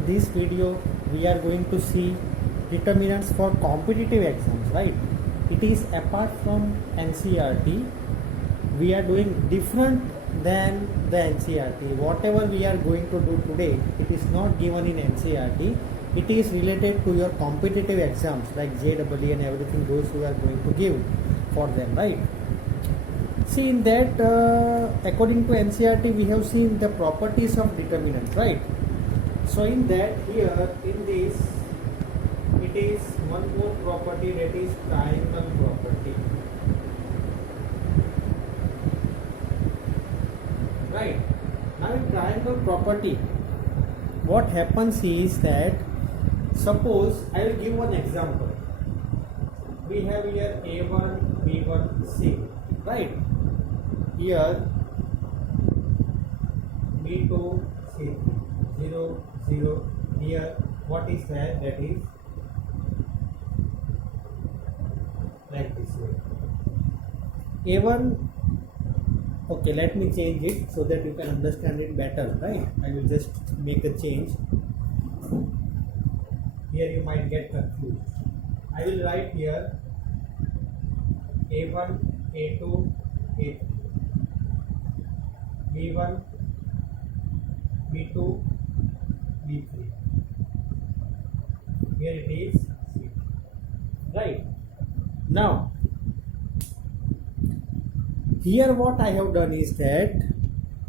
in this video we are going to see determinants for competitive exams, right? It is apart from NCERT, we are doing different than the NCERT. Whatever we are going to do today, it is not given in NCERT. It is related to your competitive exams like JEE and everything those who are going to give for them, right? See, in that according to NCERT we have seen the properties of determinants, right? So in that, here in this, it is one more property, that is triangle property, right? Now in triangle property, what happens is that, suppose I will give one example. We have here A1, B1, C, right? Here B2, C, 0, 0. Here what is that? That is like this way. A1, okay, let me change it so that you can understand it better, right? I will just make a change. Here you might get confused. I will write here A1, A2, A3, B1, B2, B3. Here it is C. Right. Now, here what I have done is that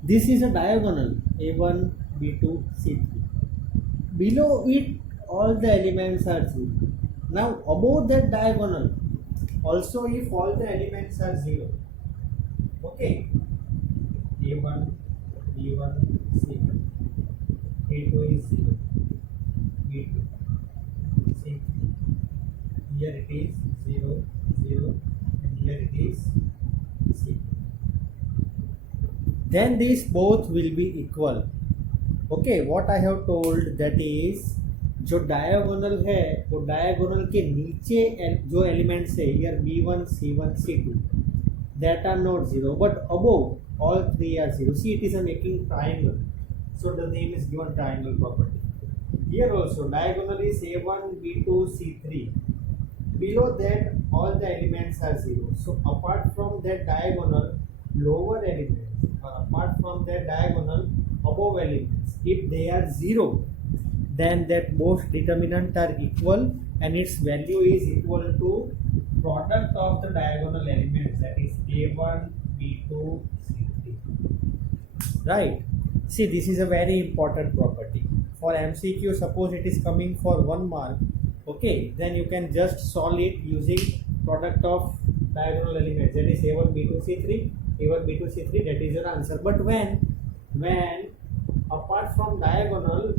this is a diagonal A1, B2, C3. Below it all the elements are 0. Now above that diagonal also, if all the elements are 0, okay, A1, B1, C1, A2 is 0, B2, C3, here it is 0, 0, and here it is C. Then these both will be equal. Okay, what I have told, that is, जो diagonal है वो diagonal के नीचे जो elements है, here B1, C1, C2, that are not 0, but above all three are 0. See, it is a making triangle, so the name is given triangle property. Here also diagonal is A1, B2, C3. Below that all the elements are 0. So apart from that diagonal, lower elements, or apart from that diagonal, above elements, if they are 0, then that both determinant are equal and its value is equal to product of the diagonal elements, that is A1, B2, C3. Right? See, this is a very important property. For MCQ, suppose it is coming for 1 mark, okay, then you can just solve it using product of diagonal elements, that is A1, B2, C3, A1, B2, C3, that is your answer. But when apart from diagonal,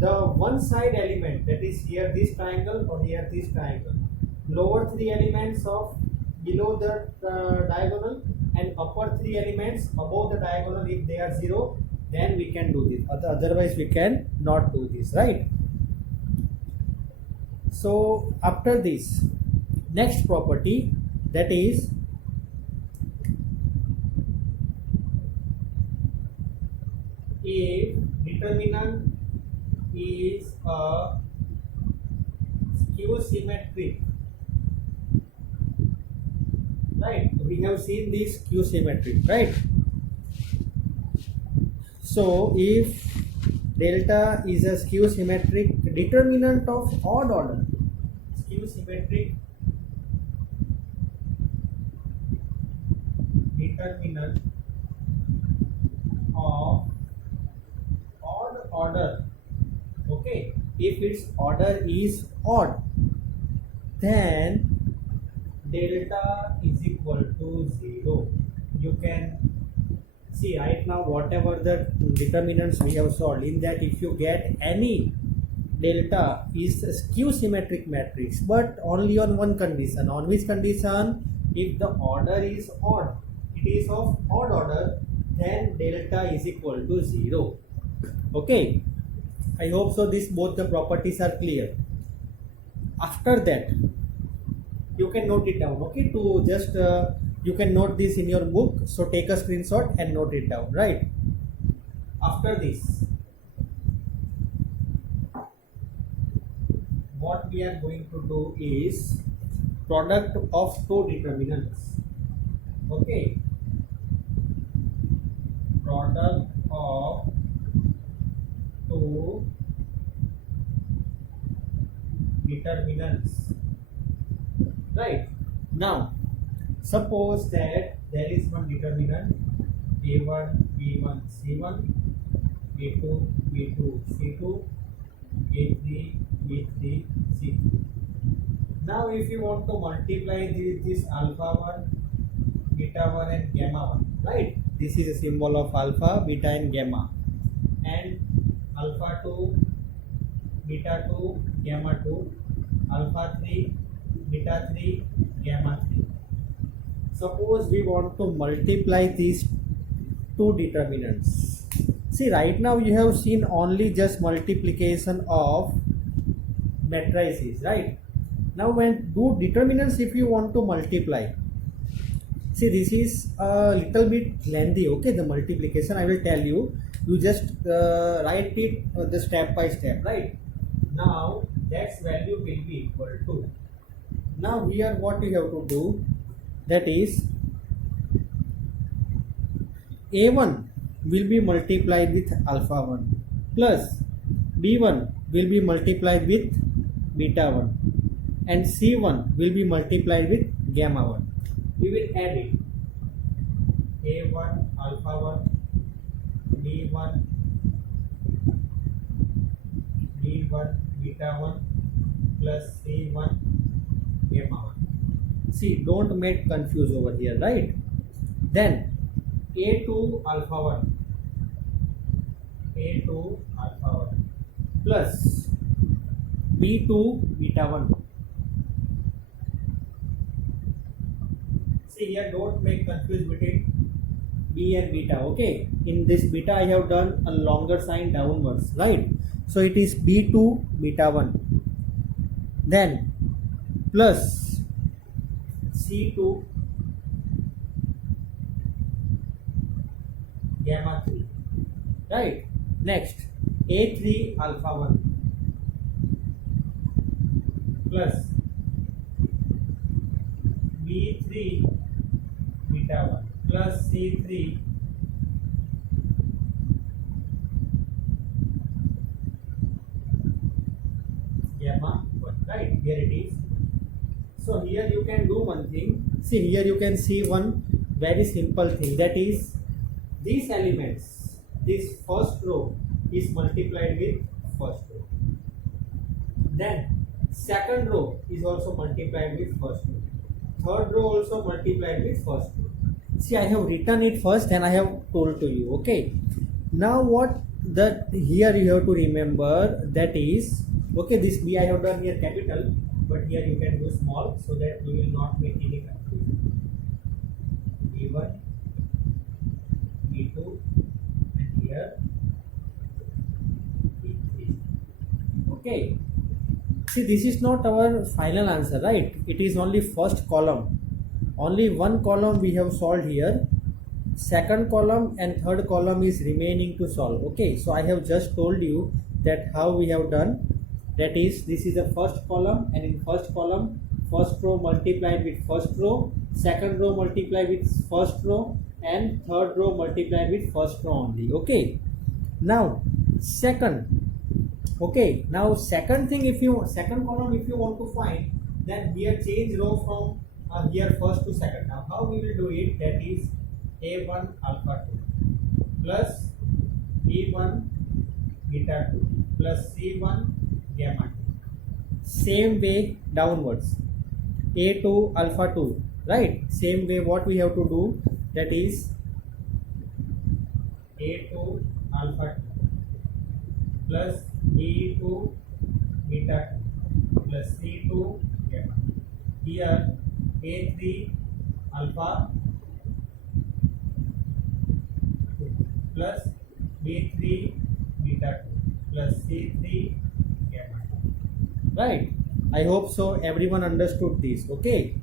the one side element, that is here this triangle or here this triangle, lower 3 elements of below the diagonal and upper 3 elements above the diagonal, if they are 0, then we can do this. Otherwise we can not do this, right? So after this, next property, that is if determinant is a skew symmetric, right? We have seen this skew symmetric, right? So if delta is a skew symmetric determinant of odd order, skew symmetric determinant of odd order, okay, if its order is odd, then delta is equal to 0. You can see right now whatever the determinants we have solved, in that if you get any delta is a skew symmetric matrix, but only on one condition. On which condition? If the order is odd, it is of odd order, then delta is equal to 0. Okay, I hope so this both the properties are clear. After that, you can note it down, okay, to just you can note this in your book, so take a screenshot and note it down, right? After this, what we are going to do is product of two determinants. Okay, product of two determinants. Right. Now, suppose that there is one determinant A1, B1, C1, A2, B2, C2, A3, B3, C3. Now, if you want to multiply this alpha 1, beta 1 and gamma 1, right? This is a symbol of alpha, beta and gamma. And alpha 2, beta 2, gamma 2, alpha 3, beta 3, gamma 3. Suppose we want to multiply these two determinants. See, right now you have seen only just multiplication of matrices, right? Now when two determinants, if you want to multiply, see, this is a little bit lengthy, okay, the multiplication. I will tell you, you just write it the step by step, right? Now that's value will be equal to, now here what you have to do, that is A1 will be multiplied with alpha 1 plus B1 will be multiplied with beta 1 and C1 will be multiplied with gamma 1. We will add it. A1 alpha 1, B1 beta 1 plus C1 gamma 1. See, don't make confuse over here, right? Then A2 alpha 1 plus B2 beta 1. See, here don't make confuse between B and beta, okay? In this beta I have done a longer sign downwards, right? So it is B2 beta 1, then plus C2 gamma 3, right? Next A3 alpha 1 plus B3 beta 1 plus C3 gamma 1, right? Here it is. So here you can do one thing. See, here you can see one very simple thing, that is these elements, this first row is multiplied with first row, then second row is also multiplied with first row, third row also multiplied with first row. See, I have written it first and I have told to you, okay? Now what that here you have to remember, that is, okay, this B I have done here capital, but here you can do small so that we will not make any confusion. B1, B2 and here B3. Okay. See, this is not our final answer, right? It is only first column. Only one column we have solved here. Second column and third column is remaining to solve. Okay, so I have just told you that how we have done. That is, this is the first column, and in first column, first row multiplied with first row, second row multiplied with first row, and third row multiplied with first row only. Okay. Now second. Okay. Now second thing, if you second column if you want to find, then here change row from here first to second. Now how we will do it? That is A1 alpha 2 plus B1 beta 2 plus C1 gamma 2. Same way downwards. A2 alpha 2, right? Same way what we have to do, that is A2 alpha 2 plus B2 beta 2 plus C2 gamma. Here A3 alpha 2 plus B3 beta 2 plus C3 gamma 2. Right? I hope so everyone understood this. Okay.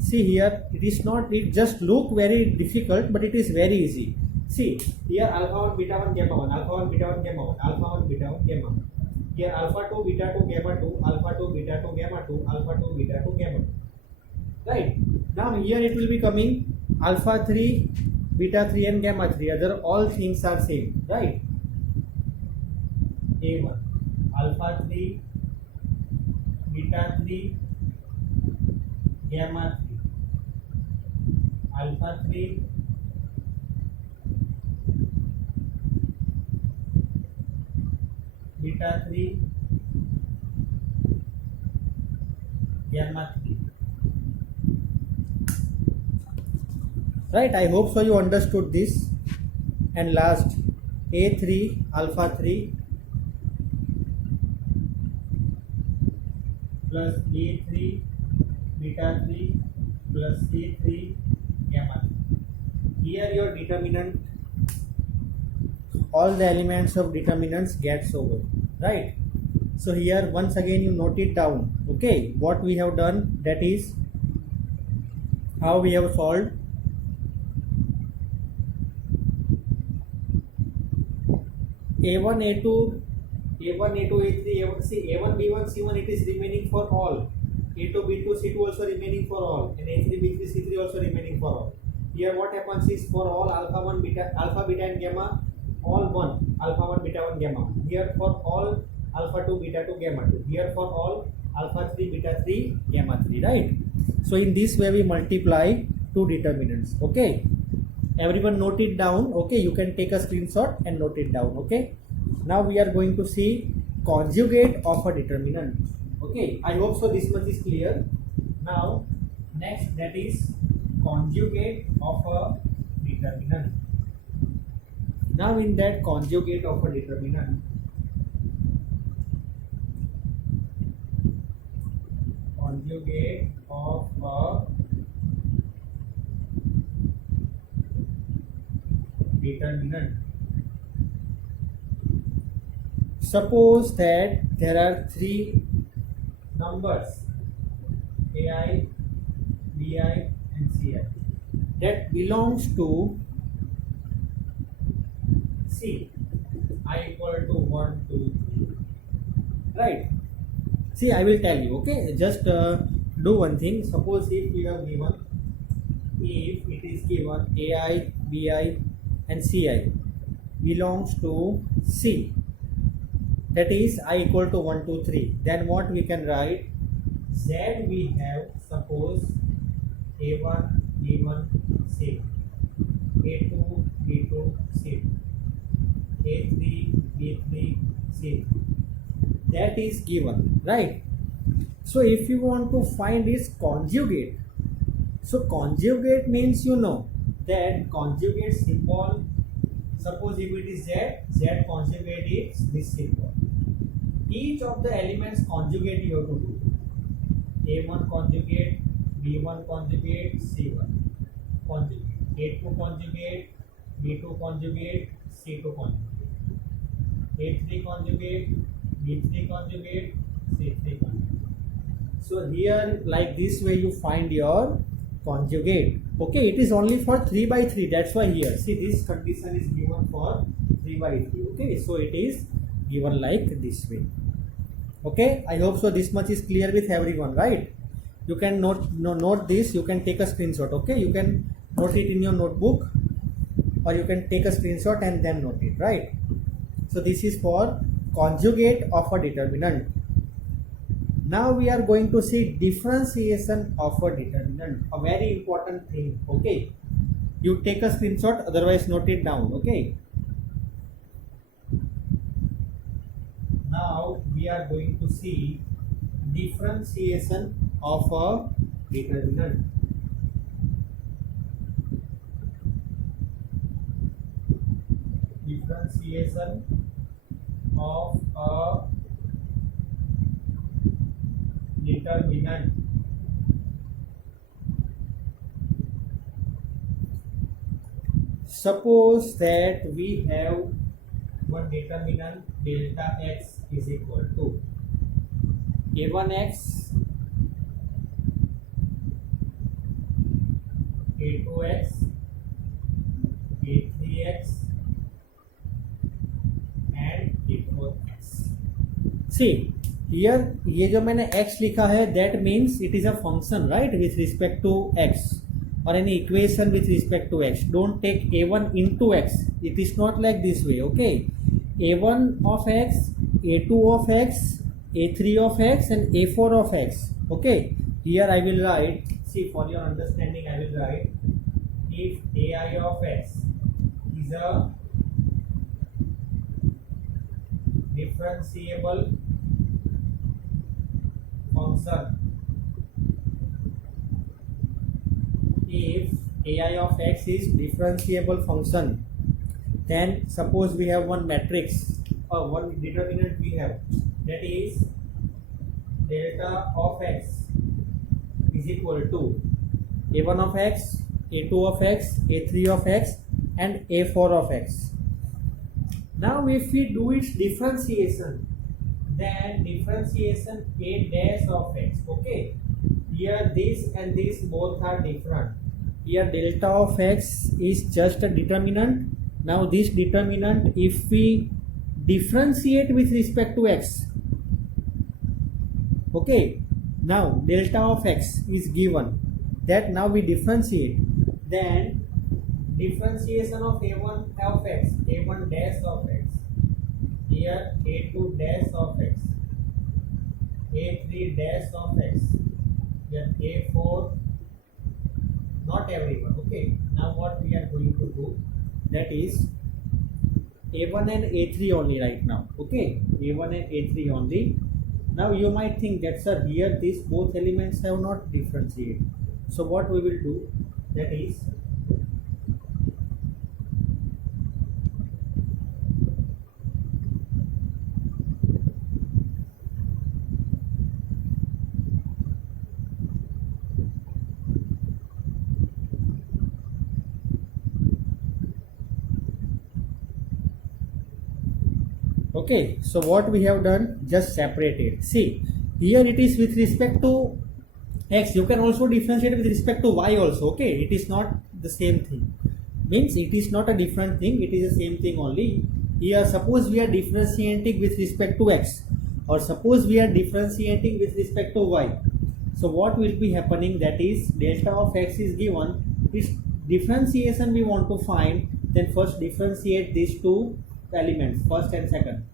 See here, it is not, it just look very difficult, but it is very easy. See here, alpha 1 beta 1 gamma 1, alpha 1 beta 1 gamma 1, alpha 1 beta 1 gamma 1. here alpha 2 beta 2 gamma 2 alpha 2 beta 2 gamma 2 alpha 2 beta 2 gamma 2, right? Now here it will be coming alpha 3 beta 3 and gamma 3, other all things are same, right? A1 alpha 3 beta 3 gamma 3 alpha 3 beta 3 gamma 3, right? I hope so you understood this. And last A3 alpha 3 plus A3 beta 3 plus A3 gamma 3. Here your determinant, all the elements of determinants gets over, right? So here once again you note it down, okay? What we have done, that is how we have solved A1 A2 A1 A2 A3 A1, see A1 B1 C1, it is remaining for all. A2 B2 C2 also remaining for all, and A3 B3 C3 also remaining for all. Here what happens is for all alpha 1 beta alpha beta and gamma, all 1 alpha 1 beta 1 gamma. Here for all alpha 2 beta 2 gamma 2. Here for all alpha 3 beta 3 gamma 3, right? So in this way we multiply two determinants, okay? Everyone note it down, okay? You can take a screenshot and note it down, okay? Now we are going to see conjugate of a determinant, okay? I hope so this much is clear. Now next, that is conjugate of a determinant. Now in that conjugate of a determinant, conjugate of a determinant. Suppose that there are three numbers AI, BI and CI that belongs to C. I equal to 1, 2, 3, right? See, I will tell you, okay? Just do one thing. Suppose if we have given, if it is given AI, BI and CI belongs to C, that is I equal to 1, 2, 3, then what we can write? Z we have, suppose A1, B1, C, A2, B2, C, A3, B3, C. That is given, right? So if you want to find its conjugate, so conjugate means you know that conjugate symbol, suppose if it is Z, Z conjugate is this symbol. Each of the elements conjugate you have to do. A1 conjugate, B1 conjugate, C1 conjugate, A2 conjugate, B2 conjugate, C2 conjugate, A3 conjugate, B3 conjugate, C3 conjugate. So here like this way you find your conjugate, okay? It is only for 3 by 3, that's why here see this condition is given for 3 by 3, okay? So it is given like this way, okay? I hope so this much is clear with everyone, right? You can note this, you can take a screenshot, okay? You can note it in your notebook or you can take a screenshot and then note it, right? So this is for conjugate of a determinant. Now we are going to see differentiation of a determinant, a very important thing, okay? You take a screenshot, otherwise note it down, okay? Now we are going to see differentiation of a determinant. Differentiation of a determinant. Suppose that we have one determinant delta x is equal to a1x, a2x, a3x and a4x. See here ये जो मैंने x लिखा है that means it is a function right with respect to x or any equation with respect to x. Don't take a1 into x. It is not like this way. Okay, a1 of x, a2 of x, a3 of x and a4 of x. Okay, here I will write, see for your understanding I will write if ai of x is a differentiable function, if ai of x is differentiable function, then suppose we have one matrix or one determinant we have, that is delta of x is equal to a1 of x, a2 of x, a3 of x and a4 of x. Now if we do its differentiation, then differentiation a dash of x. Okay, here this and this both are different. Here delta of x is just a determinant. Now this determinant, if we differentiate with respect to x, okay, now delta of x is given, that now we differentiate, then differentiation of a1 of x, a1 dash of x, here a2 dash of x, a3 dash of x, here a4, not everyone. Okay, now what we are going to do, that is a1 and a3 only right now. Okay, a1 and a3 only. Now you might think that sir, here these both elements have not differentiated. So what we will do, that is okay, so what we have done, just separated. See, here it is with respect to x. You can also differentiate with respect to y also. Okay, it is not the same thing. Means it is not a different thing. It is the same thing only. Here, suppose we are differentiating with respect to x, or suppose we are differentiating with respect to y. So what will be happening? That is delta of x is given. This differentiation we want to find. Then first differentiate these two elements, first and second,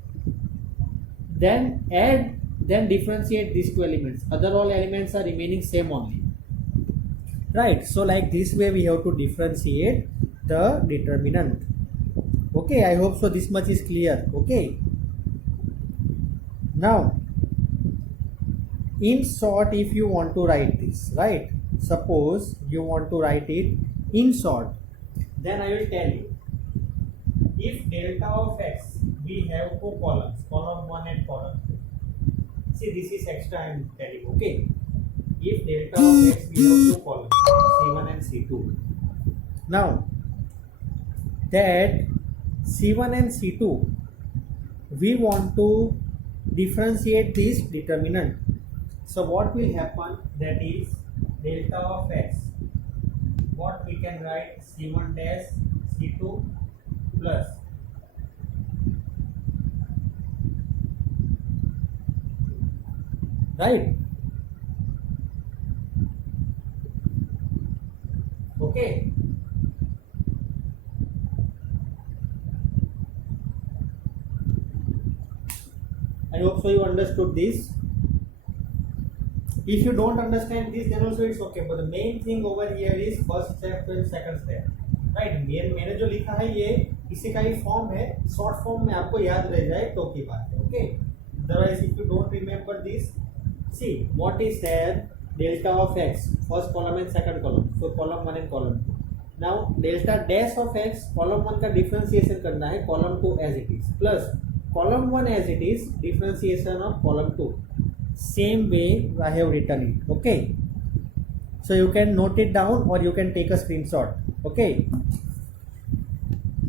then add, then differentiate these two elements, other all elements are remaining same only, right? So like this way we have to differentiate the determinant. Okay, I hope so this much is clear. Okay, now in short, if you want to write this, right, suppose you want to write it in short, then I will tell you, if delta of x, we have two columns, column 1 and column 2. See, this is extra I am telling, okay? If delta of x, we have two columns, C1 and C2. Now, that C1 and C2, we want to differentiate this determinant. So, what will happen? That is delta of x. What we can write? C1 dash C2 plus right. Okay, I hope so you understood this. If you don't understand this, then also it's okay, but the main thing over here is first step and second step, right. मैंने जो लिखा है ये इसी का ही form है, short form में आपको याद रह जाए तो की बात है। Okay, otherwise if you don't remember this, see what is there, delta of x first column and second column, so column 1 and column 2। Now delta dash of x, column 1 का डिफरेंशिएशन करना है column 2 as it is, plus column 1 as it is, differentiation of column 2 same way I have written it। okay, so you can note it down or you can take a screenshot। okay,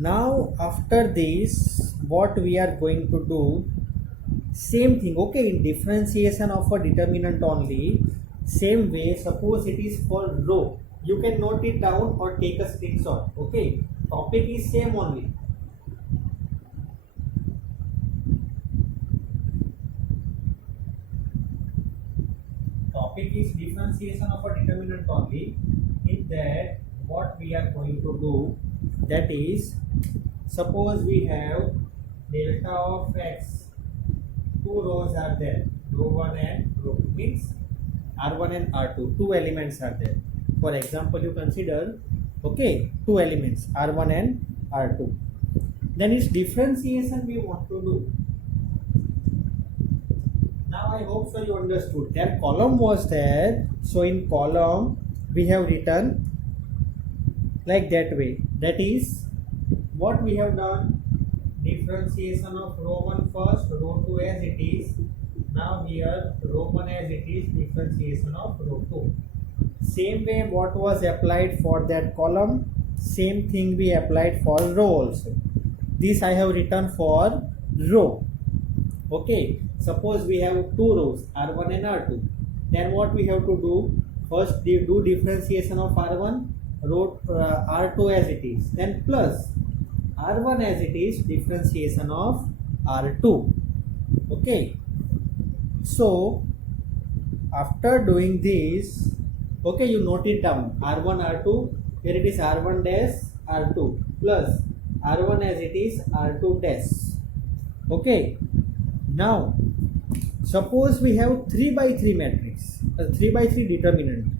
now after this what we are going to do, same thing। okay, in differentiation of a determinant only, same way, suppose it is for row, you can note it down or take a screenshot। okay, topic is same only। topic is differentiation of a determinant only. In that, what we are going to do, that is, suppose we have delta of x, two rows are there, row 1 and row 2, means R1 and R2, two elements are there. For example, you consider, okay, two elements R1 and R2. Then its differentiation we want to do. Now I hope so you understood. Their column was there, so in column we have written like that way. That is what we have done. Differentiation of row 1 first, row 2 as it is. Now here row 1 as it is, differentiation of row 2. Same way what was applied for that column, same thing we applied for row also. This I have written for row. Okay, suppose we have two rows R1 and R2. Then what we have to do? First do differentiation of R1, row R2 as it is. Then plus R1 as it is, differentiation of R2. Okay. So after doing this, okay, you note it down. R1, R2, here it is R1 dash R2 plus R1 as it is R2 dash. Okay. Now suppose we have 3 by 3 matrix, a 3 by 3 determinant.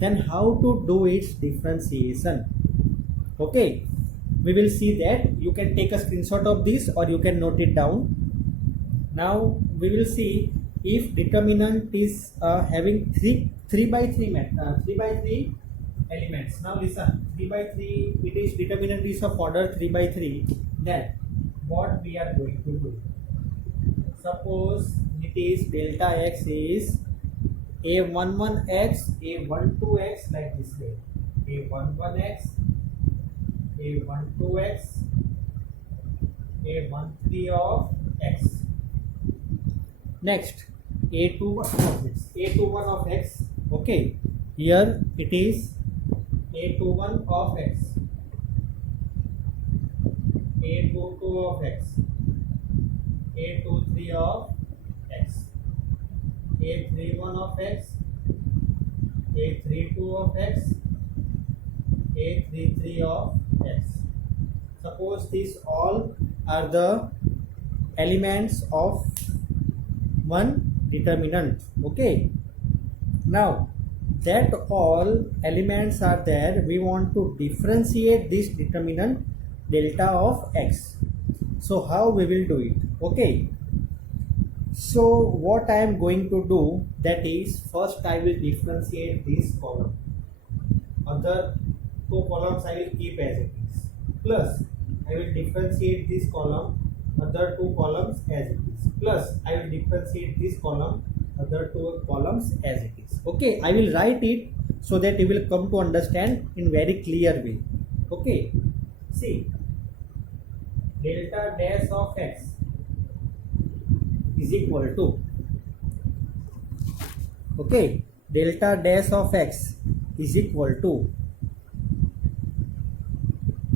Then how to do its differentiation? Okay, we will see that. You can take a screenshot of this or you can note it down. Now we will see if determinant is having 3 by 3 elements. Now listen, 3 by 3, it is determinant is of order 3 by 3. Then what we are going to do? Suppose it is delta x is a11x, a12x, like this way, a11x, a12x, a13 of x. Next, a21 of x. Okay, here it is a21 of x, a22 of x, a23 of x, a31 of x, a32 of x, a33 of x. Suppose these all are the elements of one determinant. Okay, now that all elements are there, we want to differentiate this determinant delta of x. So how we will do it? Okay, so what I am going to do, that is, first I will differentiate this column, other two columns I will keep as it is, plus I will differentiate this column, other two columns as it is, plus I will differentiate this column, other two columns as it is. Okay, I will write it so that you will come to understand in very clear way. Okay, see, delta dash of x is equal to, okay, delta dash of x is equal to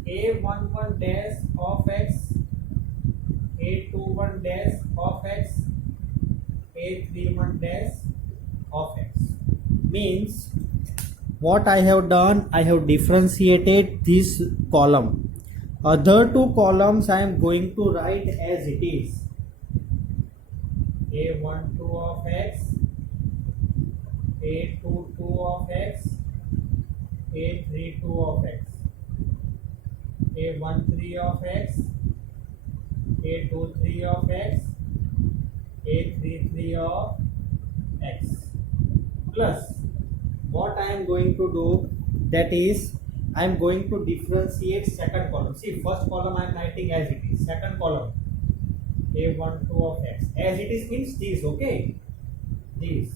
a11 dash of x, a21 dash of x, a31 dash of x. Means what I have done, I have differentiated this column. Other two columns I am going to write as it is, a12 of x, a22 of x, a32 of x, a13 of x, a23 of x, a33 of x, plus what I am going to do, that is, I am going to differentiate second column. See, first column I am writing as it is, second column a12 of x as it is, means this. Okay, this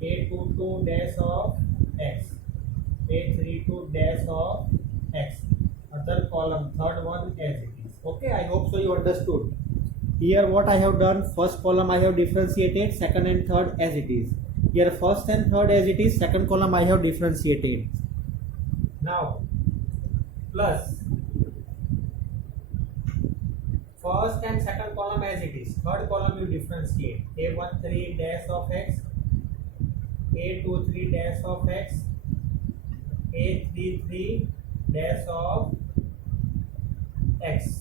a22 dash of x, a32 dash of x, other column third one as it is. Okay, I hope so you understood. Here what I have done, first column I have differentiated, second and third as it is. Here first and third as it is, second column I have differentiated. Now plus first and second column as it is. Third column you differentiate. A13 dash of x, A23 dash of x, A33 dash of x.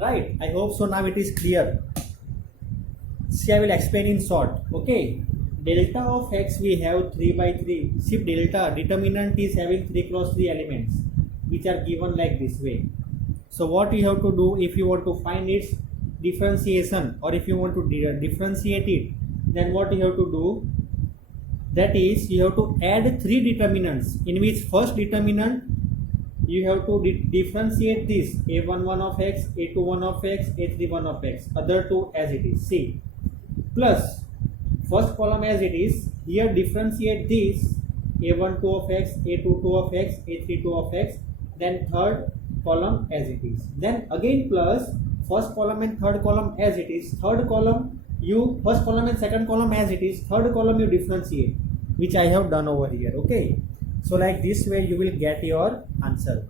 Right? I hope so. Now it is clear. See, I will explain in short. Okay. Delta of x we have 3 by 3. See, delta determinant is having 3 cross 3 elements which are given like this way. So what you have to do if you want to find its differentiation, or if you want to differentiate it, then what you have to do, that is you have to add 3 determinants, in which first determinant you have to differentiate this a11 of x, a21 of x, a31 of x, other two as it is. See, plus first column as it is, here differentiate this a12 of x, a22 of x, a32 of x, then third column as it is. Then again plus first column and third column as it is. Third column you, first column and second column as it is. Third column you differentiate, which I have done over here. Okay. So like this way you will get your answer.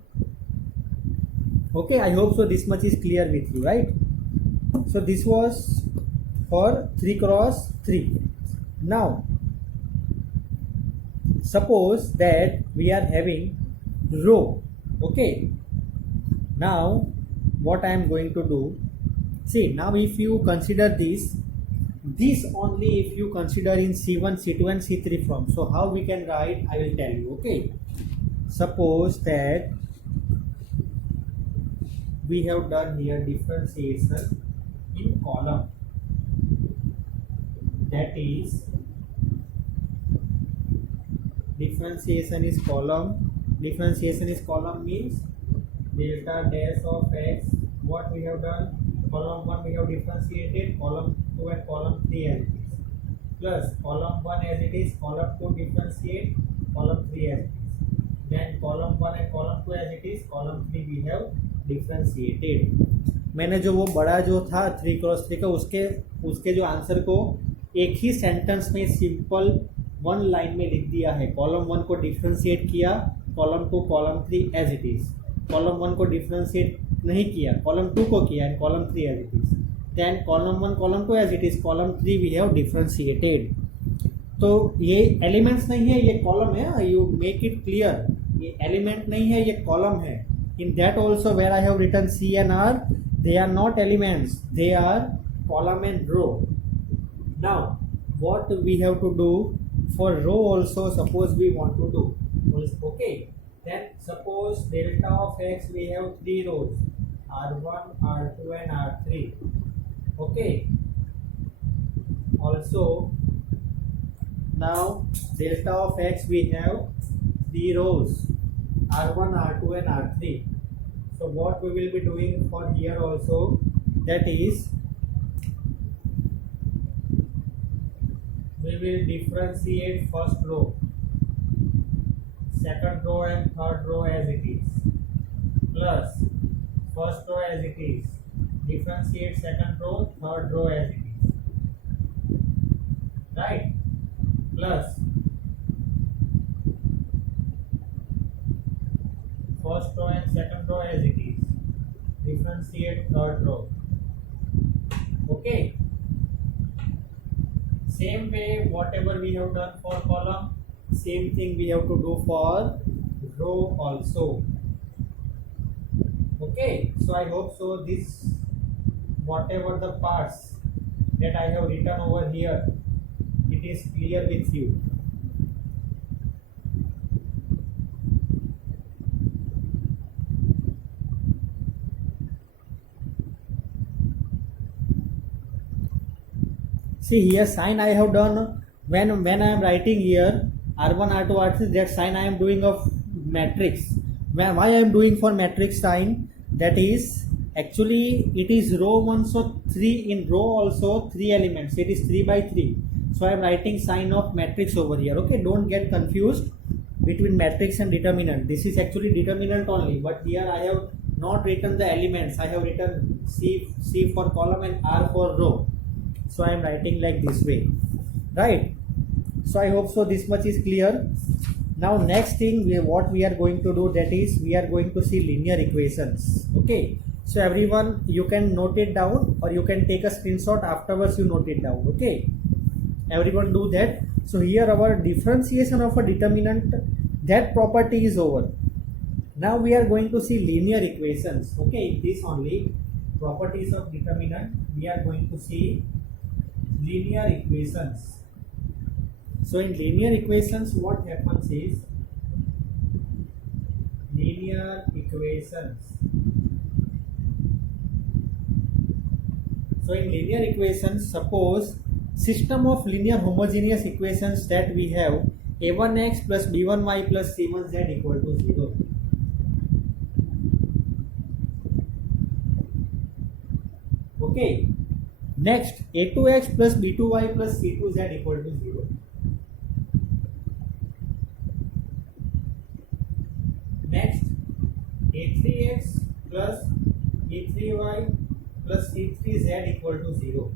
Okay, I hope so this much is clear with you, right? So this was for 3 cross 3. Now suppose that we are having row. Okay, now what I am going to do, see, now if you consider this only if you consider in C1, C2 and C3 form. So how we can write, I will tell you. Okay, suppose that we have done here differentiation in column, that is differentiation is column. Differentiation is column means delta dash of x. What we have done, column 1 we have differentiated, column 2 and column 3 as it is, plus column 1 as it is, column 2 differentiate, column 3 as it is, then column 1 and column 2 as it is, column 3 we have differentiated. मैंने जो वो बड़ा जो था 3 cross 3 का उसके जो answer को एक ही सेंटेंस में सिंपल 1 लाइन में लिख दिया है. कॉलम 1 को डिफ्रेंशिएट किया, column 2 column 3 as it is. Column 1 को डिफ्रेंशिएट नहीं किया, कॉलम 2 को किया, and column 3 as it is. Then column 1 column 2 as it is, column 3 we have differentiated. तो ये एलिमेंट्स नहीं है, ये कॉलम है. यू मेक इट क्लियर, ये एलिमेंट नहीं है, ये कॉलम है. In that also where I have written C and R, they are not elements, they are column and row. Now what we have to do for row also, suppose we want to do, okay, then suppose delta of x we have 3 rows, r1, r2 and r3. Okay, also now delta of x we have 3 rows, r1, r2 and r3. So what we will be doing for here also, that is we will differentiate first row, second row and third row as it is, plus first row as it is, differentiate second row, third row as it is, right, plus first row and second row as it is, differentiate third row. Okay, same way whatever we have done for column, same thing we have to do for row also. Okay, so I hope so this whatever the parts that I have written over here, it is clear with you. See here sign I have done when I am writing here r1, r2, r3, that sign I am doing of matrix. Why I am doing for matrix sign, that is actually it is row 1, so 3 in row also 3 elements, it is 3 by 3. So I am writing sign of matrix over here. Okay, don't get confused between matrix and determinant. This is actually determinant only, but here I have not written the elements. I have written C for column and R for row. So I am writing like this way, right? So I hope so this much is clear. Now next thing what we are going to do, that is we are going to see linear equations. Okay, So everyone, you can note it down or you can take a screenshot afterwards, you note it down. Okay, everyone do that. So here our differentiation of a determinant, that property is over. Now we are going to see linear equations. Okay, this only properties of determinant, we are going to see linear equations. So in linear equations, what happens is, linear equations. So in linear equations, suppose system of linear homogeneous equations that we have a1x plus b1y plus c1z equal to 0. Okay. Next, a2x plus b2y plus c2z equal to 0. Next, a3x plus b3y plus c3z equal to 0.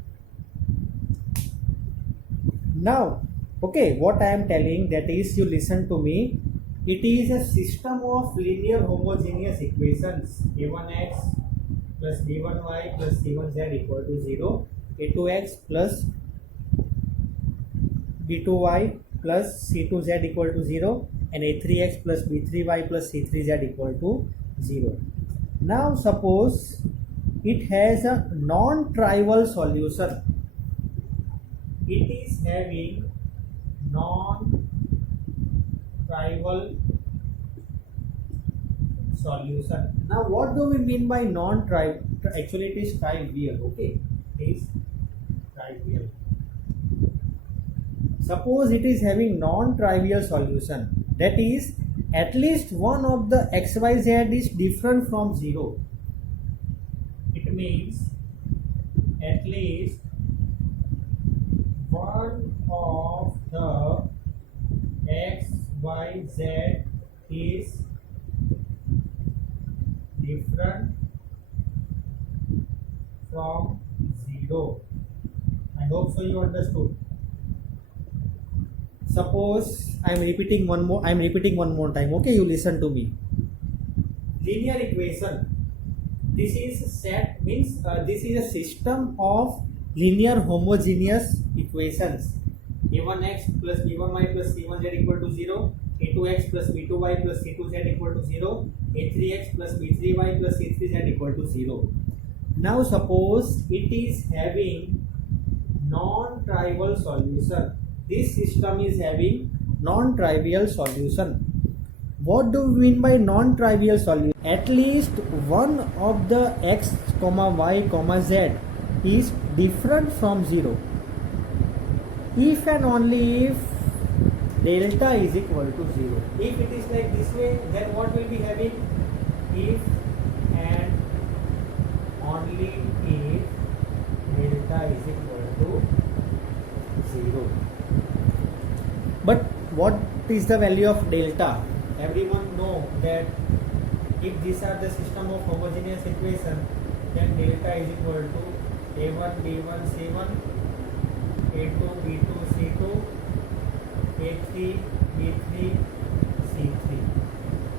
Now, okay, what I am telling, that is, you listen to me. It is a system of linear homogeneous equations. a1x plus b1y plus c1z equal to 0. a2x plus b2y plus c2z equal to 0, and a3x plus b3y plus c3z equal to 0. Now suppose it has a non-trivial solution. It is having non-trivial solution. Now what do we mean by non-trivial? Actually it is trivial. Okay, it is trivial. Suppose it is having non-trivial solution, that is, at least one of the xyz is different from 0. It means at least one of the xyz is different from 0. I hope so you understood. Suppose I am repeating one more time. Okay, you listen to me. Linear equation. This is set, means this is a system of linear homogeneous equations. a1x plus b1y plus c1z equal to 0. a2x plus b2y plus c2z equal to 0. a3x plus b3y plus c3z equal to 0. Now suppose it is having non-trivial solution. This system is having non-trivial solution. What do we mean by non-trivial solution? At least one of the x, y, z is different from 0. If and only if delta is equal to 0. If it is like this way, then what will be having? If and only if delta is equal to 0. But what is the value of delta? Everyone know that if these are the system of homogeneous equation, then delta is equal to a1 b1 c1, a2 b2 c2, a3 b3 c3.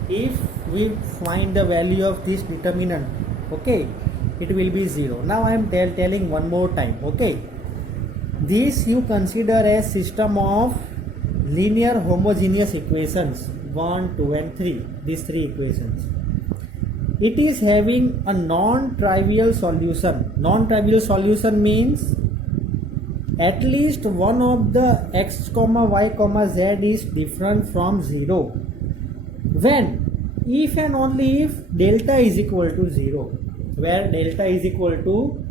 If we find the value of this determinant, okay, it will be 0. Now I am telling one more time. Okay, this you consider as system of linear homogeneous equations 1, 2 and 3, these 3 equations. It is having a non-trivial solution. Non-trivial solution means at least one of the x, y, z is different from 0. When? If and only if delta is equal to 0, where delta is equal to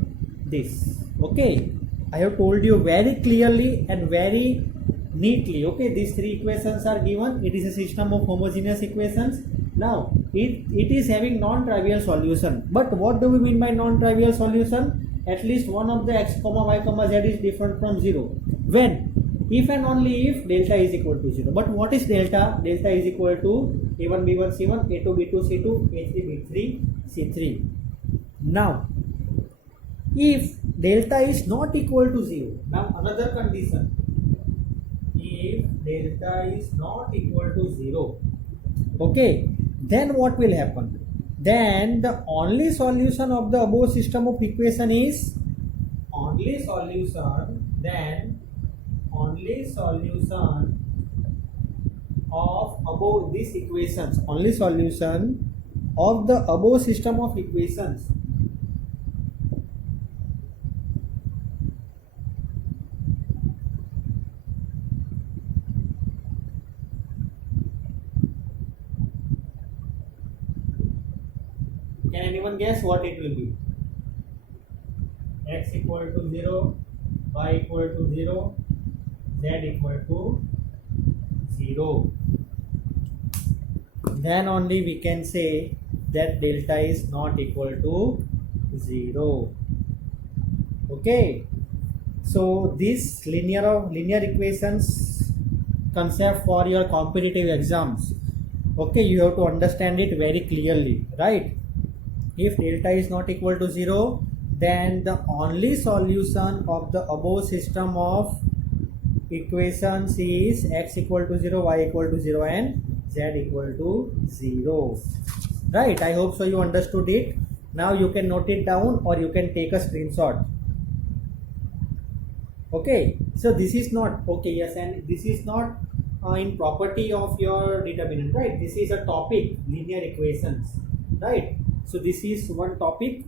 this. Okay, I have told you very clearly and very neatly. Okay, these 3 equations are given. It is a system of homogeneous equations. Now it is having non-trivial solution. But what do we mean by non-trivial solution? At least one of the x, y, z is different from 0. When? If and only if delta is equal to 0. But what is delta? Delta is equal to a1 b1 c1, a2 b2 c2, a3 b3 c3. Now if delta is not equal to 0, now another condition. If delta is not equal to 0, okay, then what will happen? then the only solution of the above system of equation is only solution of above these equations, only solution of the above system of equations can anyone guess what it will be? X equal to 0, y equal to 0, z equal to 0. Then only we can say that delta is not equal to 0. Okay, so this linear equations concept for your competitive exams, okay, you have to understand it very clearly, right? If delta is not equal to 0, then the only solution of the above system of equations is x equal to 0, y equal to 0 and z equal to 0, right? I hope so you understood it. Now you can note it down or you can take a screenshot. Okay, so this is not okay, yes, and this is not in property of your determinant, right? This is a topic, linear equations, right? So this is one topic,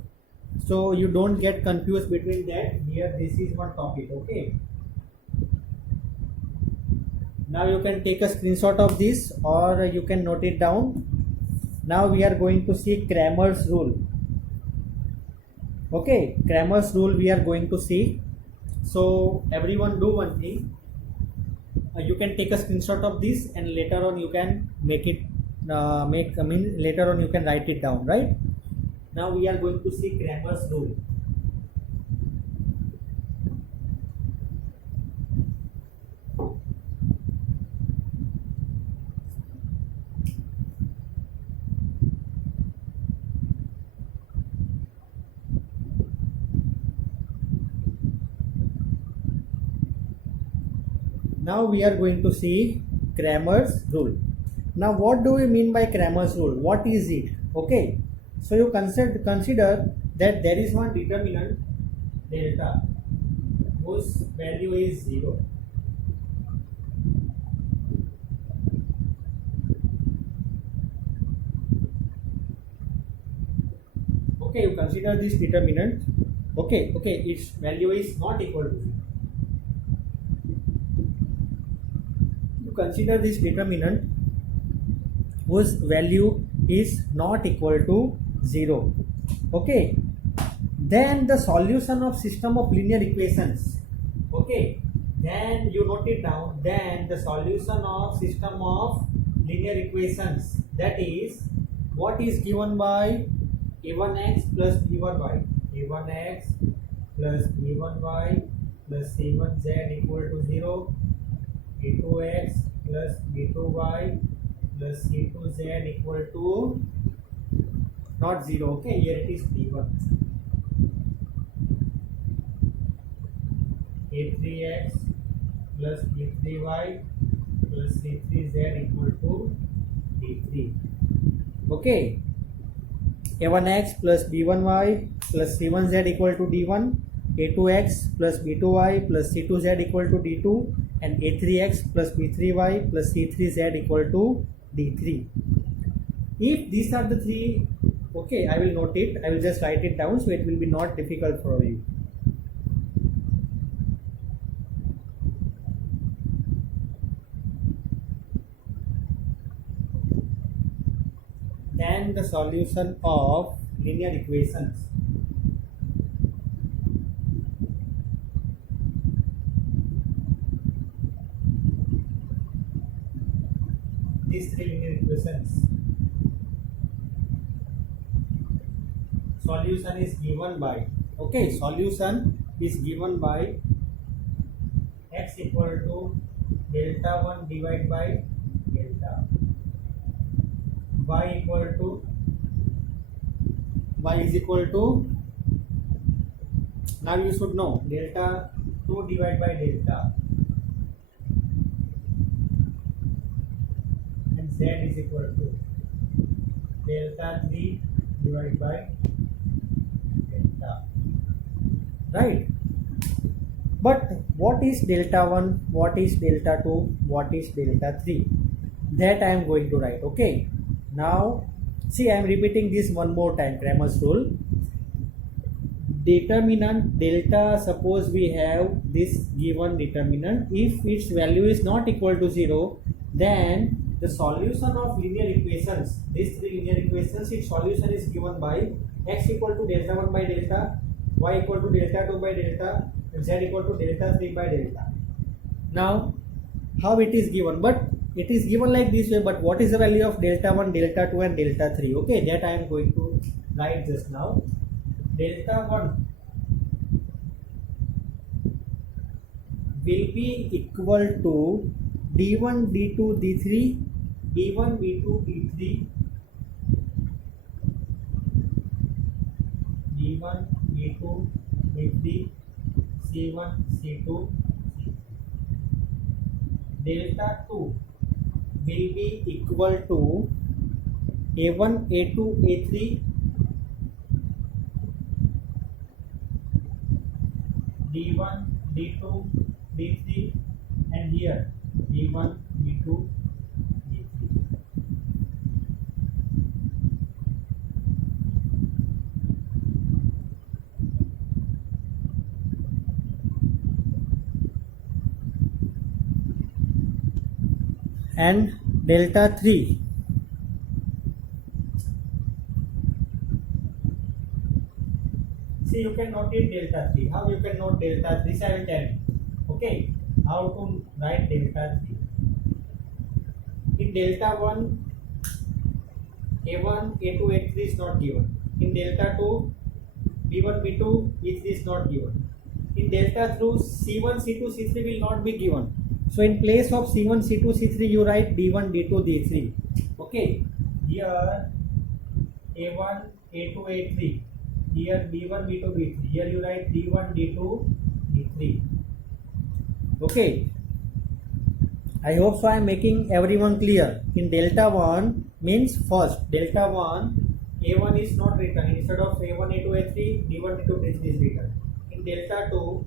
so you don't get confused between that. Here this is one topic. Okay, now you can take a screenshot of this or you can note it down. Now we are going to see Cramer's rule. Okay, Cramer's rule we are going to see. So everyone do one thing, you can take a screenshot of this and later on you can make it later on you can write it down, right? Now we are going to see Cramer's rule. Now we are going to see Cramer's rule. Now what do we mean by Cramer's rule? What is it? Okay, so you consider that there is one determinant delta whose value is 0. Okay, you consider this determinant. Okay, its value is not equal to 0. You consider this determinant whose value is not equal to 0. Okay, then the solution of system of linear equations. Okay, then you note it down. Then the solution of system of linear equations, that is what is given by a1x plus b1y, a1x plus b1y plus c1z equal to 0, a2x plus b2y plus c2z equal to not 0. Okay, here it is b1, a3x plus b3y plus c3z equal to d3. Okay, a1x plus b1y plus c1z equal to d1, a2x plus b2y plus c2z equal to d2, and a3x plus b3y plus c3z equal to d3. If these are the three, okay, I will note it, I will just write it down so it will be not difficult for you. Then the solution of linear equations. These three linear equations. Solution is given by, okay, solution is given by x equal to delta 1 divided by delta, y equal to, y is equal to, now you should know, delta 2 divided by delta, and z is equal to delta 3 divided by delta, right? But what is delta 1, what is delta 2, what is delta 3? That I am going to write. Okay, now see, I am repeating this one more time. Cramer's rule. Determinant delta, suppose we have this given determinant. If its value is not equal to 0, then the solution of linear equations, these three linear equations, its solution is given by x equal to delta 1 by delta, y equal to delta 2 by delta, and z equal to delta 3 by delta. Now, how it is given? But it is given like this way, but what is the value of delta 1, delta 2 and delta 3? Okay, that I am going to write just now. Delta 1 will be equal to d1, d2, d3, d1, d2, d3, d1, d2, d3, c1, c2, delta 2 will be equal to a1, a2, a3, d1, d2, d3, and here d1, d2, d3. And delta 3 see, you can note it delta 3. How you can note delta 3? I will tell you. Okay, how to write delta 3? In delta 1, a1, a2, a3 is not given. In delta 2, b1, b2, e3 is not given. In delta 2, c1, c2, c3 will not be given. So in place of c1, c2, c3, you write d1, d2, d3. Okay, here a1, a2, a3. Here b1, b2, b3. Here you write d1, d2, d3. Okay, I hope so I am making everyone clear. In delta 1 means first delta 1, a1 is not written. Instead of a1, a2, a3, d1, d2, d3 is written. In delta 2,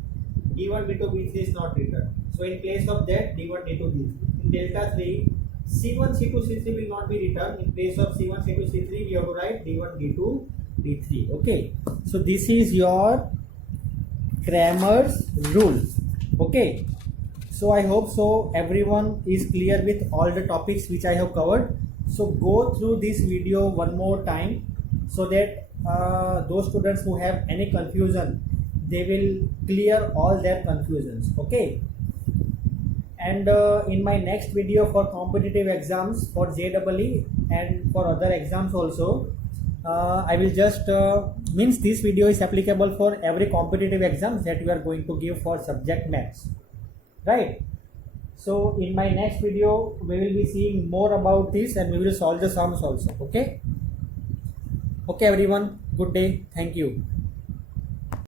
d1, b2, b3 is not written. So in place of that, d1, d2, d3. In delta 3, c1, c2, c3 will not be written. In place of c1, c2, c3, we have to write d1, d2, d3. Okay, so this is your Cramer's rule. Okay, so I hope so everyone is clear with all the topics which I have covered. So go through this video one more time so that those students who have any confusion, they will clear all their confusions. Okay, and in my next video for competitive exams for JEE and for other exams also, I will just means this video is applicable for every competitive exams that you are going to give for subject maths, right? So in my next video we will be seeing more about this and we will solve the sums also. Okay, everyone, good day, thank you.